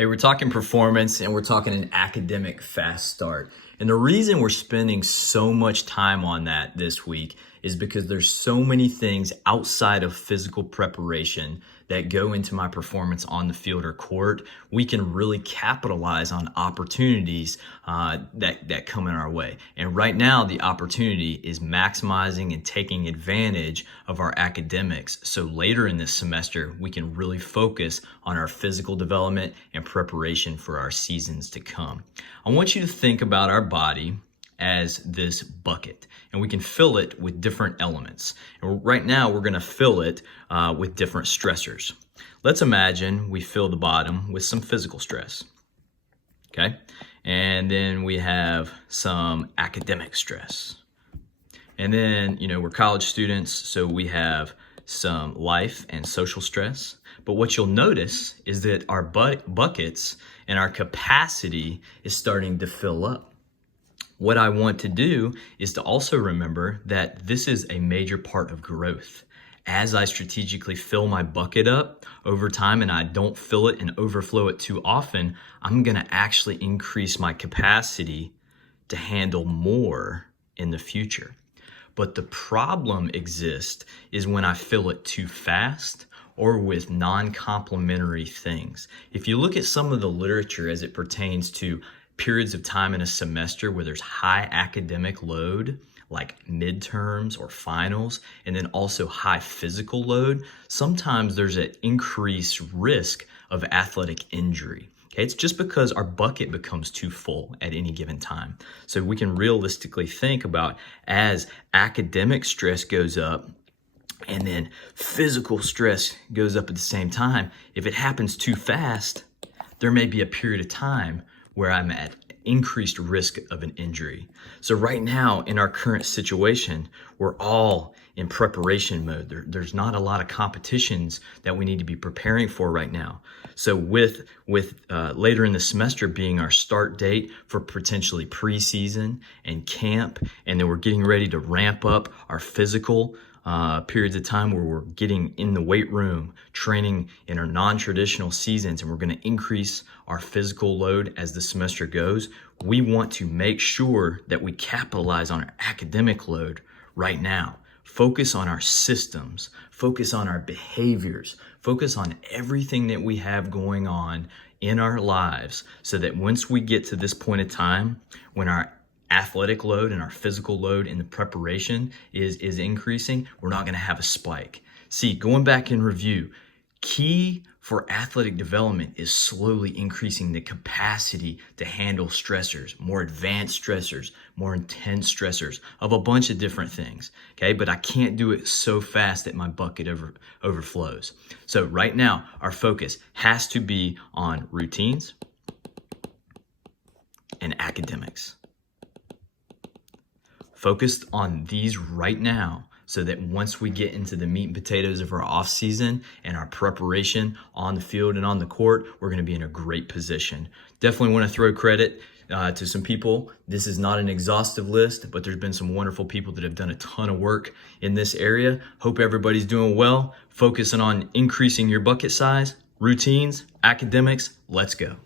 Hey, we're talking performance and we're talking an academic fast start. And the reason we're spending so much time on that this week is because there's so many things outside of physical preparation that go into my performance on the field or court. We can really capitalize on opportunities that come in our way. And right now, the opportunity is maximizing and taking advantage of our academics. So later in this semester, we can really focus on our physical development and preparation for our seasons to come. I want you to think about our body as this bucket, and we can fill it with different elements. And right now we're going to fill it with different stressors. Let's imagine we fill the bottom with some physical stress. Okay, and then we have some academic stress. And then, we're college students, so we have some life and social stress. But what you'll notice is that our buckets and our capacity is starting to fill up. What I want to do is to also remember that this is a major part of growth. As I strategically fill my bucket up over time and I don't fill it and overflow it too often, I'm going to actually increase my capacity to handle more in the future. But the problem exists is when I fill it too fast or with non-complementary things. If you look at some of the literature as it pertains to periods of time in a semester where there's high academic load, like midterms or finals, and then also high physical load, sometimes there's an increased risk of athletic injury. Okay, it's just because our bucket becomes too full at any given time. So we can realistically think about as academic stress goes up and then physical stress goes up at the same time, if it happens too fast, there may be a period of time where I'm at increased risk of an injury. So right now in our current situation, we're all in preparation mode. There's not a lot of competitions that we need to be preparing for right now. So with later in the semester being our start date for potentially preseason and camp, and then we're getting ready to ramp up our physical periods of time where we're getting in the weight room, training in our non-traditional seasons, and we're going to increase our physical load as the semester goes. We want to make sure that we capitalize on our academic load right now. Focus on our systems, focus on our behaviors, focus on everything that we have going on in our lives so that once we get to this point of time when our athletic load and our physical load in the preparation is increasing, we're not going to have a spike. See, going back in review, key for athletic development is slowly increasing the capacity to handle stressors, more advanced stressors, more intense stressors of a bunch of different things. Okay, but I can't do it so fast that my bucket overflows. So right now, our focus has to be on routines and academics. Focused on these right now so that once we get into the meat and potatoes of our off season and our preparation on the field and on the court, we're going to be in a great position. Definitely want to throw credit to some people. This is not an exhaustive list, but there's been some wonderful people that have done a ton of work in this area. Hope everybody's doing well, focusing on increasing your bucket size, routines, academics. Let's go.